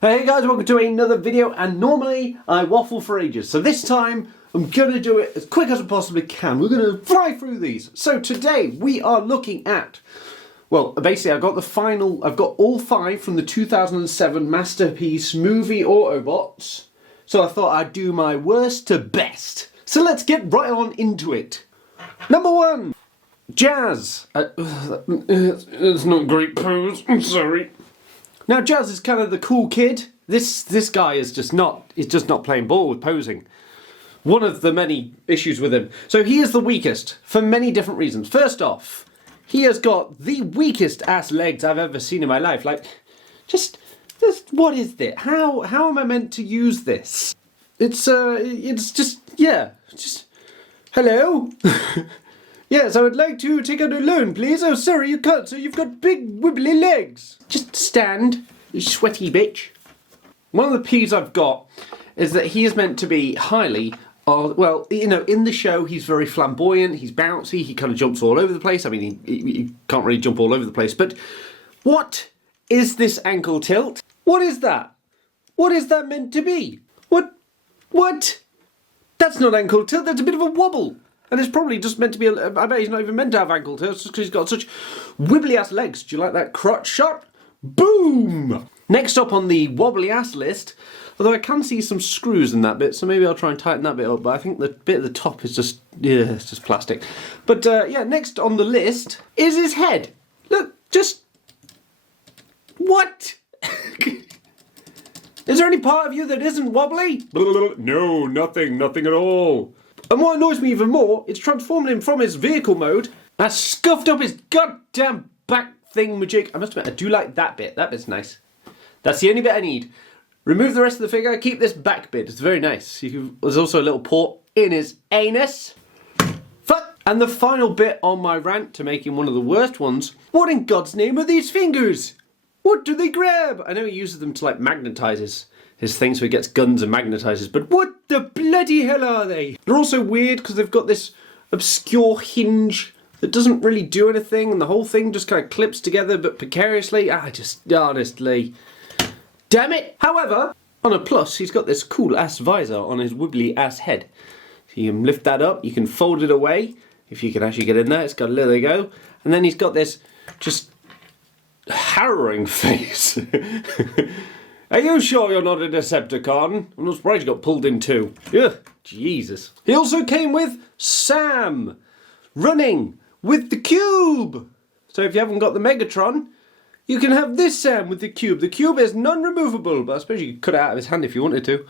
Hey guys, welcome to another video, and normally I waffle for ages, so this time I'm going to do it as quick as I possibly can. We're going to fly through these. So today we are looking at, well, basically I've got all 5 from the 2007 masterpiece movie Autobots, so I thought I'd do my worst to best. So let's get right on into it. Number 1, Jazz. It's not a great pose, I'm sorry. Now Jazz is kind of the cool kid. This guy is just not playing ball with posing. One of the many issues with him. So he is the weakest for many different reasons. First off, he has got the weakest ass legs I've ever seen in my life. Like, just what is this? How am I meant to use this? It's just hello. Yes, I would like to take out a loan, please. Oh, sorry, you can't, so you've got big, wibbly legs. Just stand, you sweaty bitch. One of the peeves I've got is that he is meant to be highly, well, you know, in the show, he's very flamboyant, he's bouncy, he kind of jumps all over the place. I mean, he can't really jump all over the place, but what is this ankle tilt? What is that? What is that meant to be? What? That's not ankle tilt, that's a bit of a wobble. And it's probably just meant to be, I bet he's not even meant to have ankle tilts, just because he's got such wibbly ass legs. Do you like that crotch shot? Boom! Next up on the wobbly ass list, although I can see some screws in that bit, so maybe I'll try and tighten that bit up, but I think the bit at the top is just, yeah, it's just plastic. But yeah, next on the list is his head. Look, just, what? Is there any part of you that isn't wobbly? No, nothing at all. And what annoys me even more, it's transformed him from his vehicle mode and scuffed up his goddamn back thingamajig. I must admit, I do like that bit. That bit's nice. That's the only bit I need. Remove the rest of the figure, keep this back bit. It's very nice. There's also a little port in his anus. Fuck! And the final bit on my rant, to make him one of the worst ones, what in God's name are these fingers? What do they grab? I know he uses them to like magnetize his thing, so he gets guns and magnetizes, but what the bloody hell are they? They're also weird because they've got this obscure hinge that doesn't really do anything, and the whole thing just kind of clips together but precariously. Honestly. Damn it! However, on a plus, he's got this cool ass visor on his wibbly ass head. So you can lift that up, you can fold it away, if you can actually get in there, it's got a little, there you go. And then he's got this just harrowing face. Are you sure you're not a Decepticon? I'm not surprised you got pulled in too. Ugh, Jesus. He also came with Sam, running with the cube. So if you haven't got the Megatron, you can have this Sam with the cube. The cube is non-removable, but I suppose you could cut it out of his hand if you wanted to.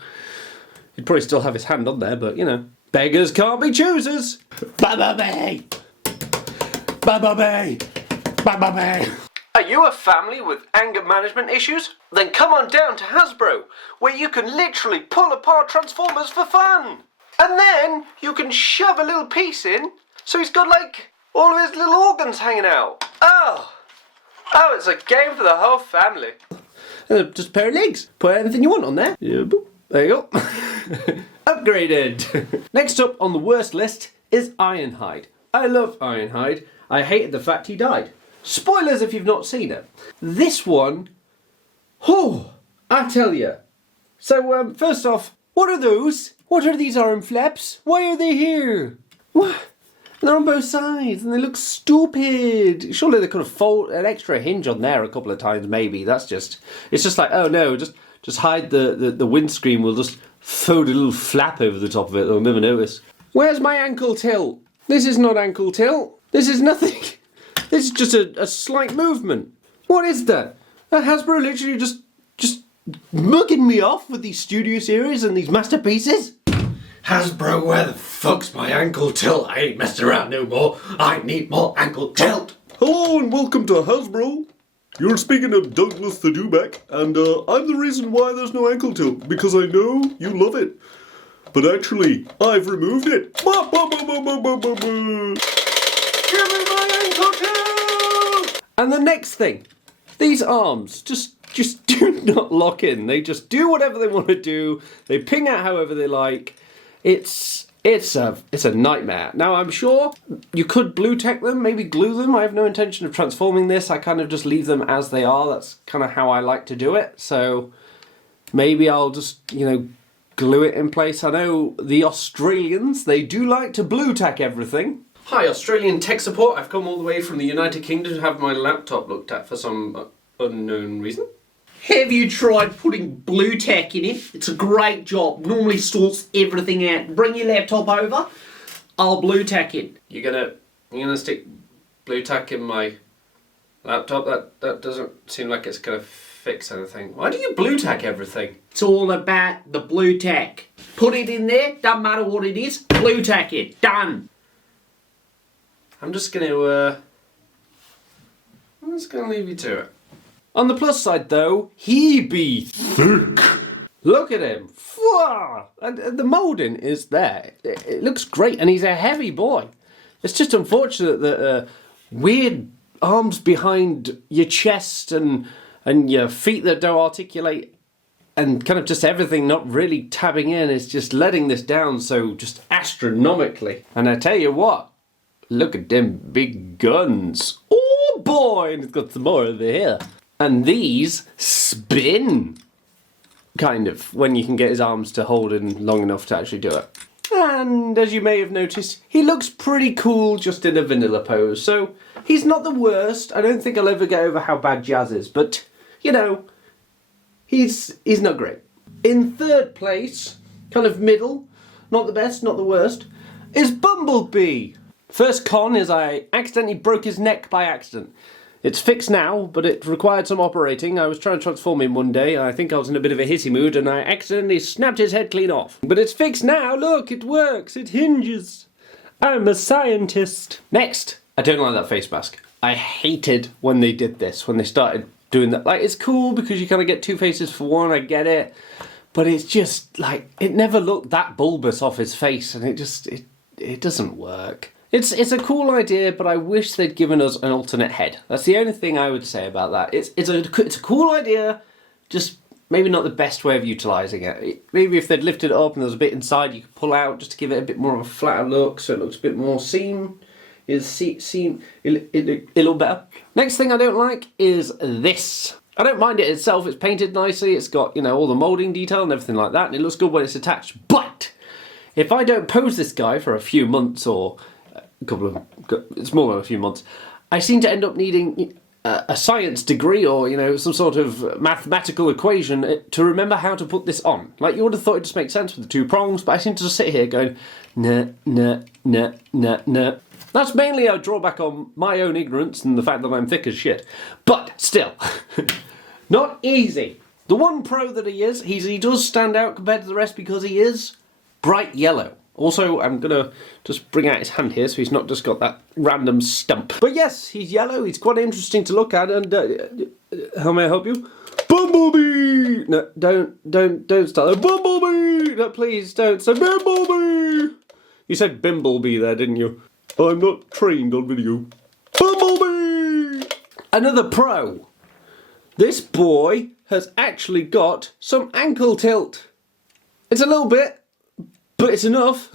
He'd probably still have his hand on there, but you know. Beggars can't be choosers. Bumblebee! Bumblebee! Bumblebee! Are you a family with anger management issues? Then come on down to Hasbro, where you can literally pull apart Transformers for fun. And then you can shove a little piece in, so he's got like all of his little organs hanging out. Oh, it's a game for the whole family. Just a pair of legs. Put anything you want on there. Yeah, boop. There you go. Upgraded. Next up on the worst list is Ironhide. I love Ironhide. I hated the fact he died. Spoilers if you've not seen it. This one, oh, I tell you. So, first off, what are those? What are these arm flaps? Why are they here? What? They're on both sides and they look stupid. Surely they could have folded an extra hinge on there a couple of times, maybe. It's just like, oh no, just hide the windscreen. We'll just fold a little flap over the top of it. They'll never notice. Where's my ankle tilt? This is not ankle tilt. This is nothing. This is just a slight movement. What is that? Hasbro literally just mugging me off with these studio series and these masterpieces? Hasbro, where the fuck's my ankle tilt? I ain't messing around no more. I need more ankle tilt. Hello and welcome to Hasbro. You're speaking to Douglas the Dewback, and I'm the reason why there's no ankle tilt, because I know you love it. But actually, I've removed it. Give me my ankle tilt! And the next thing, these arms just do not lock in. They just do whatever they want to do. They ping out however they like. It's a nightmare. Now I'm sure you could blue tech them, maybe glue them. I have no intention of transforming this. I kind of just leave them as they are. That's kind of how I like to do it. So maybe I'll just, glue it in place. I know the Australians, they do like to blue tack everything. Hi, Australian tech support. I've come all the way from the United Kingdom to have my laptop looked at for some unknown reason. Have you tried putting blue tack in it? It's a great job. Normally sorts everything out. Bring your laptop over. I'll blue tack it. You're gonna stick blue tack in my laptop? That doesn't seem like it's gonna fix anything. Why do you blue tack everything? It's all about the blue tack. Put it in there. Doesn't matter what it is. Blue tack it. Done. I'm just gonna leave you to it. On the plus side though, he be thick. Look at him. And the moulding is there. It looks great and he's a heavy boy. It's just unfortunate that weird arms behind your chest and your feet that don't articulate and kind of just everything not really tabbing in is just letting this down so just astronomically. And I tell you what, look at them big guns. Oh boy, and it's got some more over here. And these spin, kind of, when you can get his arms to hold in long enough to actually do it. And as you may have noticed, he looks pretty cool just in a vanilla pose. So he's not the worst. I don't think I'll ever get over how bad Jazz is, but he's not great. In third place, kind of middle, not the best, not the worst, is Bumblebee. First con is I accidentally broke his neck by accident. It's fixed now, but it required some operating. I was trying to transform him one day, and I think I was in a bit of a hissy mood, and I accidentally snapped his head clean off. But it's fixed now, look, it works, it hinges. I'm a scientist. Next, I don't like that face mask. I hated when they did this, when they started doing that. Like, it's cool because you kind of get two faces for one, I get it. But it's just, like, it never looked that bulbous off his face, and it doesn't work. It's a cool idea, but I wish they'd given us an alternate head. That's the only thing I would say about that. It's a cool idea, just maybe not the best way of utilising it. Maybe if they'd lifted it up and there was a bit inside you could pull out just to give it a bit more of a flatter look, so it looks a bit more a little better. Next thing I don't like is this. I don't mind it itself. It's painted nicely. It's got all the moulding detail and everything like that, and it looks good when it's attached. But if I don't pose this guy for a few months or it's more than a few months, I seem to end up needing a science degree or some sort of mathematical equation to remember how to put this on. Like, you would have thought it just makes sense with the two prongs, but I seem to just sit here going nah. That's mainly a drawback on my own ignorance and the fact that I'm thick as shit, but still not easy. The one pro that he does stand out compared to the rest because he is bright yellow. Also, I'm going to just bring out his hand here so he's not just got that random stump. But yes, he's yellow, he's quite interesting to look at, and how may I help you? Bumblebee! No, don't start there. Bumblebee! No, please don't say Bumblebee! You said Bimblebee there, didn't you? I'm not trained on video. Bumblebee! Another pro. This boy has actually got some ankle tilt. It's a little bit, but it's enough.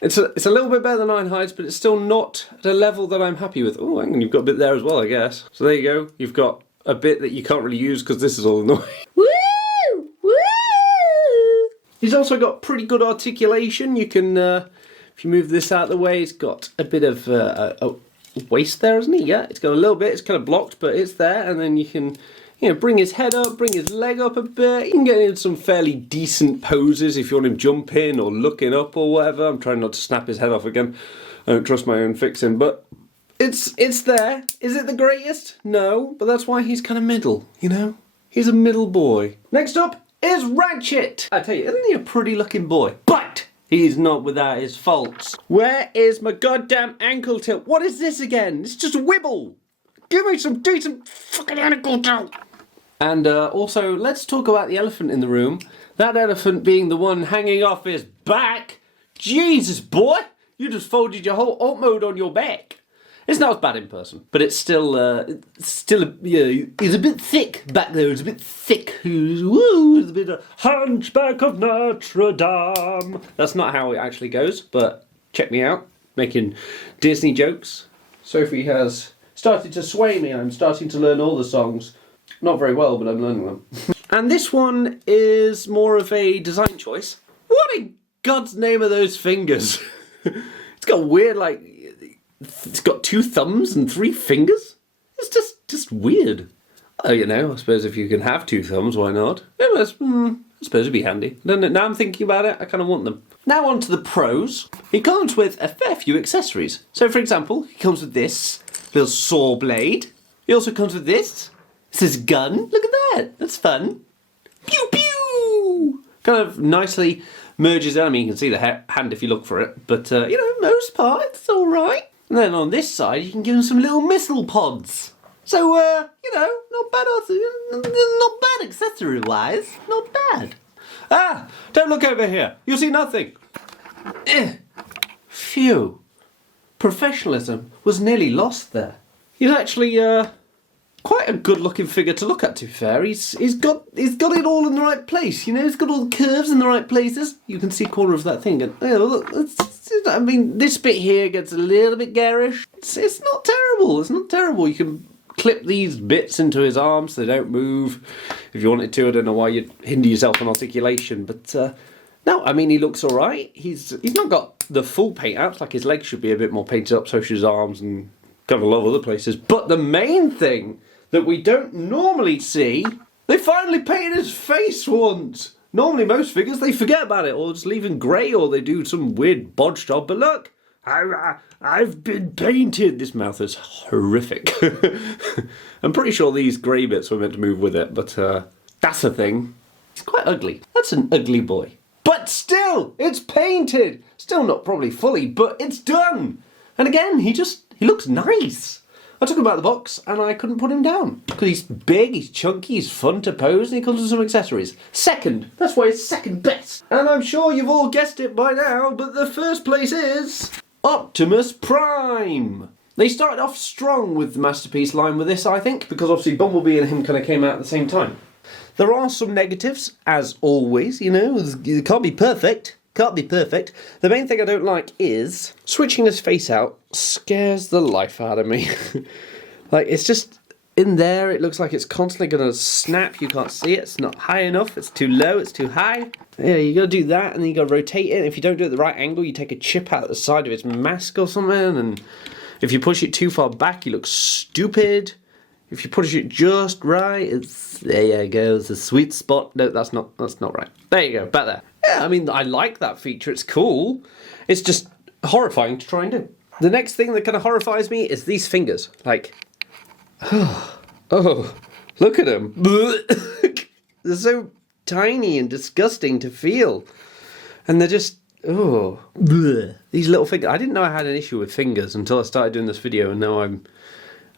It's a little bit better than Ironhide's, but it's still not at a level that I'm happy with. Oh, and you've got a bit there as well, I guess. So there you go. You've got a bit that you can't really use because this is all in the way. Woo! Woo! He's also got pretty good articulation. You can, if you move this out of the way, he's got a bit of a waist there, isn't he? Yeah, it's got a little bit. It's kind of blocked, but it's there. And then you can bring his head up, bring his leg up a bit. You can get in some fairly decent poses if you want him jumping or looking up or whatever. I'm trying not to snap his head off again. I don't trust my own fixing, but it's there. Is it the greatest? No, but that's why he's kind of middle, He's a middle boy. Next up is Ratchet. I tell you, isn't he a pretty looking boy? But he's not without his faults. Where is my goddamn ankle tilt? What is this again? It's just a wibble. Give me some decent fucking ankle tilt. And also, let's talk about the elephant in the room. That elephant being the one hanging off his back. Jesus, boy! You just folded your whole alt mode on your back. It's not as bad in person, but it's still he's a bit thick back there. It's a bit thick. Woo! It's a bit of Hunchback of Notre Dame. That's not how it actually goes, but check me out, making Disney jokes. Sophie has started to sway me. I'm starting to learn all the songs. Not very well, but I'm learning them. And this one is more of a design choice. What in God's name are those fingers? It's got weird, like, it's got 2 thumbs and 3 fingers. It's just weird. Oh, you know, I suppose if you can have 2 thumbs, why not? Yeah, I suppose it'd be handy. Now I'm thinking about it, I kind of want them. Now on to the pros. He comes with a fair few accessories. So for example, he comes with this little saw blade. He also comes with this. This is a gun. Look at that. That's fun. Pew pew! Kind of nicely merges in. I mean, you can see the hand if you look for it. But, you know, most part, it's alright. And then on this side, you can give him some little missile pods. So, you know, not bad also. Not bad accessory-wise. Not bad. Ah! Don't look over here. You'll see nothing. Phew. Professionalism was nearly lost there. He's actually, quite a good-looking figure to look at, to be fair. He's got it all in the right place, you know? He's got all the curves in the right places. You can see a corner of that thing. And, oh, look, I mean, this bit here gets a little bit garish. It's not terrible. It's not terrible. You can clip these bits into his arms so they don't move if you wanted to. I don't know why you'd hinder yourself on articulation, but no, I mean, he looks all right. He's not got the full paint out. It's like his legs should be a bit more painted up, so should his arms and kind of a lot of other places. But the main thing that we don't normally see, they finally painted his face once. Normally most figures, they forget about it or just leave him grey or they do some weird bodge job, but look, I've been painted. This mouth is horrific. I'm pretty sure these grey bits were meant to move with it, but that's a thing. He's quite ugly. That's an ugly boy. But still, it's painted. Still not probably fully, but it's done. And again, he looks nice. I took him out of the box and I couldn't put him down. Because he's big, he's chunky, he's fun to pose, and he comes with some accessories. Second, that's why it's second best. And I'm sure you've all guessed it by now, but the first place is Optimus Prime. They started off strong with the Masterpiece line with this, I think, because obviously Bumblebee and him kind of came out at the same time. There are some negatives, as always, you know, it can't be perfect. Can't be perfect. The main thing I don't like is switching his face out scares the life out of me. Like, it's just in there, it looks like it's constantly going to snap. You can't see it. It's not high enough. It's too low. It's too high. Yeah, you got to do that, and then you got to rotate it. If you don't do it at the right angle, you take a chip out the side of its mask or something, and if you push it too far back, you look stupid. If you push it just right, there you go. It's a sweet spot. No, that's not right. There you go. About there. Yeah, I mean, I like that feature. It's cool. It's just horrifying to try and do. The next thing that kind of horrifies me is these fingers. Like, oh, look at them. They're so tiny and disgusting to feel. And they're just, oh, these little fingers. I didn't know I had an issue with fingers until I started doing this video, and now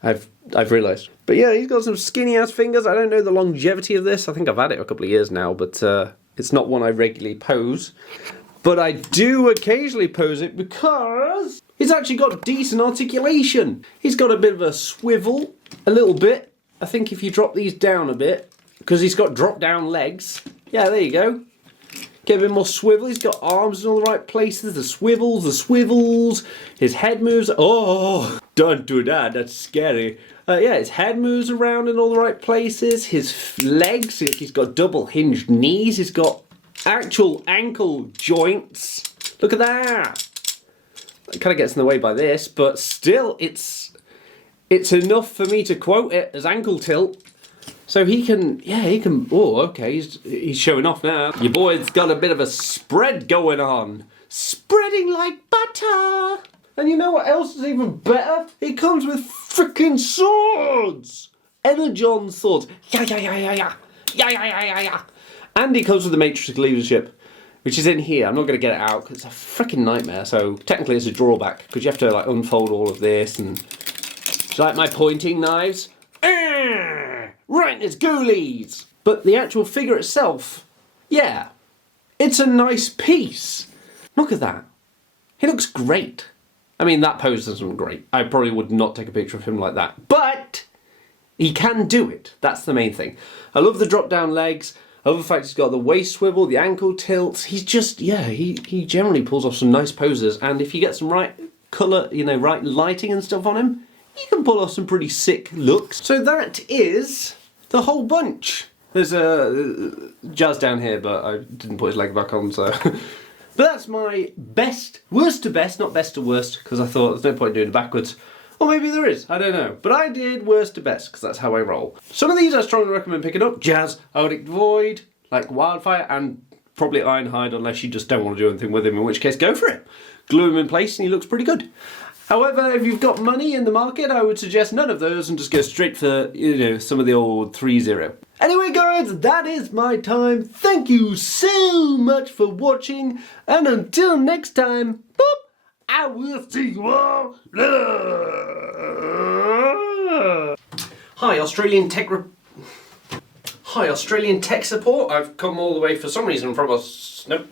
I've realised. But yeah, he's got some skinny ass fingers. I don't know the longevity of this. I think I've had it a couple of years now, but it's not one I regularly pose. But I do occasionally pose it because he's actually got decent articulation. He's got a bit of a swivel, a little bit. I think if you drop these down a bit, because he's got drop down legs. Yeah, there you go. Get a bit more swivel. He's got arms in all the right places. The swivels. His head moves. Oh, don't do that. That's scary. Yeah, his head moves around in all the right places. His legs, he's got double hinged knees. He's got actual ankle joints. Look at that. It kind of gets in the way by this, but still, it's enough for me to quote it as ankle tilt. So he can, oh, okay, he's showing off now. Your boy's got a bit of a spread going on. Spreading like butter. And you know what else is even better? He comes with frickin' swords! Energon swords. Yeah. And he comes with the Matrix leadership, which is in here. I'm not going to get it out because it's a frickin' nightmare. So technically it's a drawback because you have to like unfold all of this. And do you like my pointing knives? Right, it's ghoulies! But the actual figure itself, yeah, it's a nice piece. Look at that. He looks great. I mean, that pose doesn't look great. I probably would not take a picture of him like that. But he can do it. That's the main thing. I love the drop down legs. I love the fact he's got the waist swivel, the ankle tilts. He's just, yeah, he generally pulls off some nice poses. And if you get some right colour, you know, right lighting and stuff on him, you can pull off some pretty sick looks. So that is the whole bunch. there's a Jazz down here, but I didn't put his leg back on, so. But that's my worst to best, not best to worst, because I thought there's no point doing it backwards. Or maybe there is, I don't know. But I did worst to best, because that's how I roll. Some of these I strongly recommend picking up. Jazz, Odic Void, like Wildfire, and probably Ironhide, unless you just don't want to do anything with him, in which case go for it. Glue him in place and he looks pretty good. However, if you've got money in the market, I would suggest none of those and just go straight for, some of the old 3-0. Anyway guys, that is my time. Thank you so much for watching, and until next time, boop, I will see you all later. Hi, Australian tech support. I've come all the way for some reason from nope.